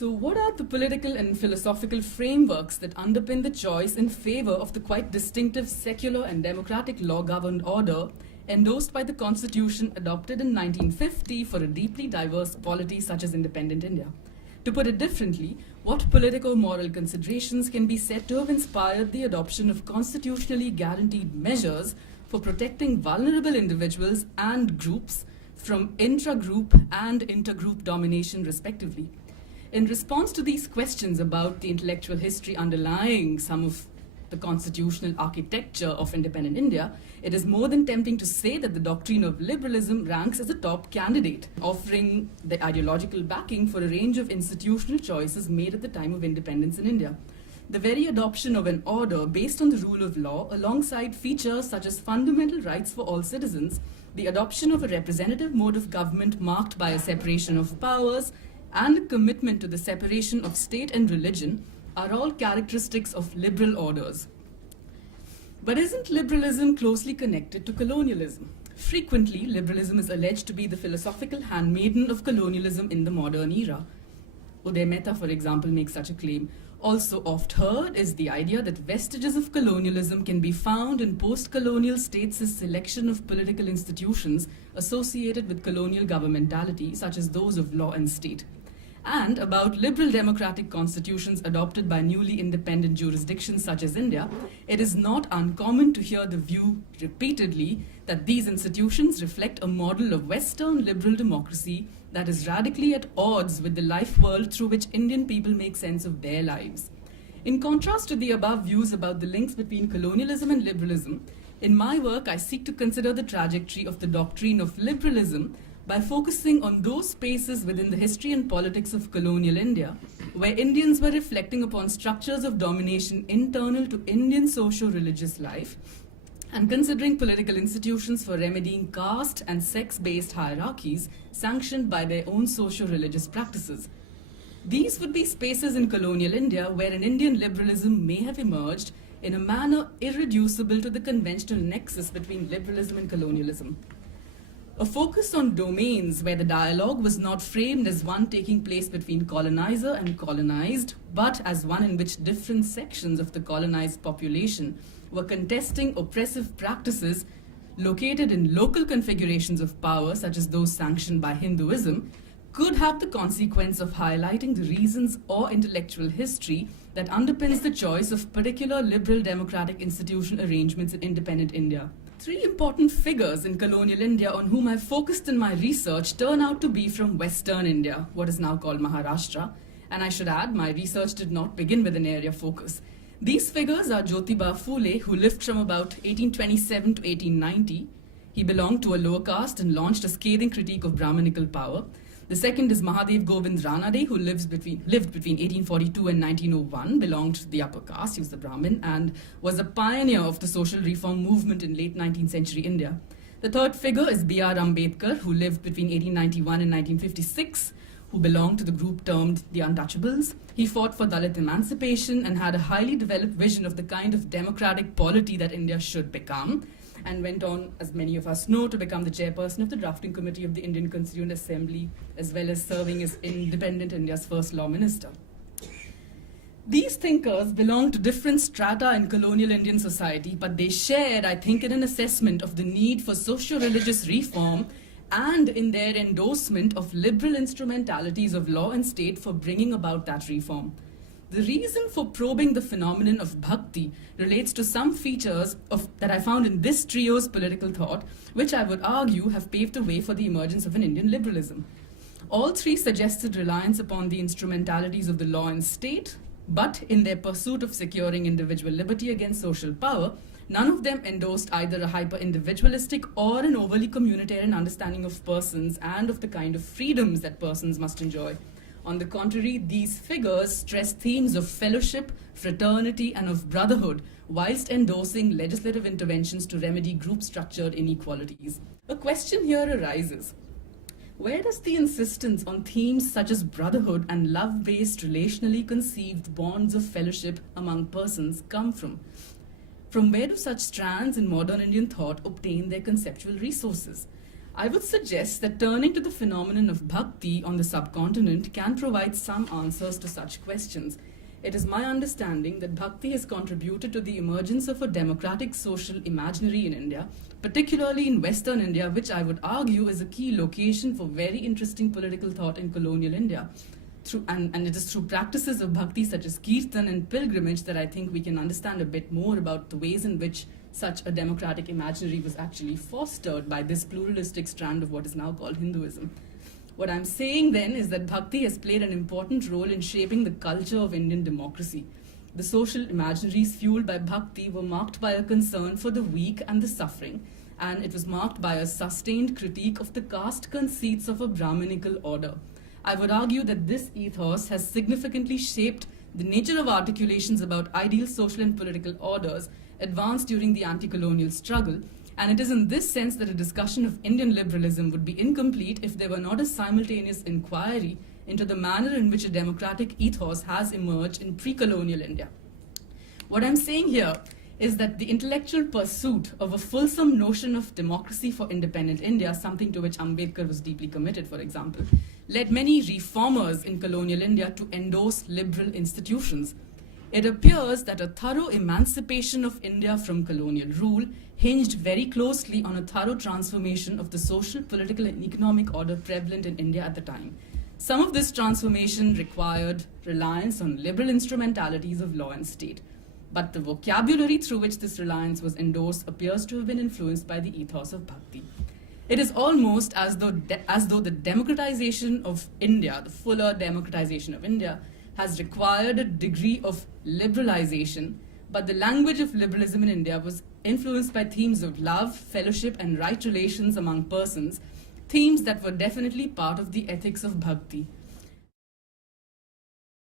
So what are the political and philosophical frameworks that underpin the choice in favor of the quite distinctive secular and democratic law-governed order endorsed by the Constitution adopted in 1950 for a deeply diverse polity such as independent India? To put it differently, what politico-moral considerations can be said to have inspired the adoption of constitutionally guaranteed measures for protecting vulnerable individuals and groups from intra-group and intergroup domination respectively? In response to these questions about the intellectual history underlying some of the constitutional architecture of independent India, it is more than tempting to say that the doctrine of liberalism ranks as a top candidate, offering the ideological backing for a range of institutional choices made at the time of independence in India. The very adoption of an order based on the rule of law, alongside features such as fundamental rights for all citizens, the adoption of a representative mode of government marked by a separation of powers, and a commitment to the separation of state and religion are all characteristics of liberal orders. But isn't liberalism closely connected to colonialism? Frequently, liberalism is alleged to be the philosophical handmaiden of colonialism in the modern era. Uday Mehta, for example, makes such a claim. Also oft heard is the idea that vestiges of colonialism can be found in post-colonial states' selection of political institutions associated with colonial governmentality, such as those of law and state. And about liberal democratic constitutions adopted by newly independent jurisdictions such as India, it is not uncommon to hear the view repeatedly that these institutions reflect a model of Western liberal democracy that is radically at odds with the life world through which Indian people make sense of their lives. In contrast to the above views about the links between colonialism and liberalism, in my work I seek to consider the trajectory of the doctrine of liberalism by focusing on those spaces within the history and politics of colonial India, where Indians were reflecting upon structures of domination internal to Indian socio-religious life, and considering political institutions for remedying caste and sex-based hierarchies sanctioned by their own socio-religious practices. These would be spaces in colonial India where an Indian liberalism may have emerged in a manner irreducible to the conventional nexus between liberalism and colonialism. A focus on domains where the dialogue was not framed as one taking place between colonizer and colonized, but as one in which different sections of the colonized population were contesting oppressive practices located in local configurations of power, such as those sanctioned by Hinduism, could have the consequence of highlighting the reasons or intellectual history that underpins the choice of particular liberal democratic institution arrangements in independent India. Three important figures in colonial India on whom I focused in my research turn out to be from Western India, what is now called Maharashtra, and I should add, my research did not begin with an area focus. These figures are Jyotiba Phule, who lived from about 1827 to 1890. He belonged to a lower caste and launched a scathing critique of Brahmanical power. The second is Mahadev Govind Ranade, who lived between 1842 and 1901, belonged to the upper caste, he was the Brahmin, and was a pioneer of the social reform movement in late 19th century India. The third figure is B.R. Ambedkar, who lived between 1891 and 1956, who belonged to the group termed the Untouchables. He fought for Dalit emancipation and had a highly developed vision of the kind of democratic polity that India should become, and went on, as many of us know, to become the chairperson of the drafting committee of the Indian Constituent Assembly, as well as serving as independent India's first law minister. These thinkers belong to different strata in colonial Indian society, but they shared, I think, in an assessment of the need for socio-religious reform and in their endorsement of liberal instrumentalities of law and state for bringing about that reform. The reason for probing the phenomenon of Bhakti relates to some features that I found in this trio's political thought, which I would argue have paved the way for the emergence of an Indian liberalism. All three suggested reliance upon the instrumentalities of the law and state, but in their pursuit of securing individual liberty against social power, none of them endorsed either a hyper-individualistic or an overly communitarian understanding of persons and of the kind of freedoms that persons must enjoy. On the contrary, these figures stress themes of fellowship, fraternity, and of brotherhood, whilst endorsing legislative interventions to remedy group-structured inequalities. A question here arises. Where does the insistence on themes such as brotherhood and love-based relationally conceived bonds of fellowship among persons come from? From where do such strands in modern Indian thought obtain their conceptual resources? I would suggest that turning to the phenomenon of bhakti on the subcontinent can provide some answers to such questions. It is my understanding that bhakti has contributed to the emergence of a democratic social imaginary in India, particularly in Western India, which I would argue is a key location for very interesting political thought in colonial India. And it is through practices of bhakti such as kirtan and pilgrimage that I think we can understand a bit more about the ways in which such a democratic imaginary was actually fostered by this pluralistic strand of what is now called Hinduism. What I'm saying then is that bhakti has played an important role in shaping the culture of Indian democracy. The social imaginaries fueled by bhakti were marked by a concern for the weak and the suffering, and it was marked by a sustained critique of the caste conceits of a Brahminical order. I would argue that this ethos has significantly shaped the nature of articulations about ideal social and political orders advanced during the anti-colonial struggle, and it is in this sense that a discussion of Indian liberalism would be incomplete if there were not a simultaneous inquiry into the manner in which a democratic ethos has emerged in pre-colonial India. What I'm saying here is that the intellectual pursuit of a fulsome notion of democracy for independent India, something to which Ambedkar was deeply committed, for example, led many reformers in colonial India to endorse liberal institutions. It appears that a thorough emancipation of India from colonial rule hinged very closely on a thorough transformation of the social, political, and economic order prevalent in India at the time. Some of this transformation required reliance on liberal instrumentalities of law and state, but the vocabulary through which this reliance was endorsed appears to have been influenced by the ethos of bhakti. It is almost as though the democratization of India, the fuller democratization of India, has required a degree of liberalization, but the language of liberalism in India was influenced by themes of love, fellowship, and right relations among persons, themes that were definitely part of the ethics of bhakti.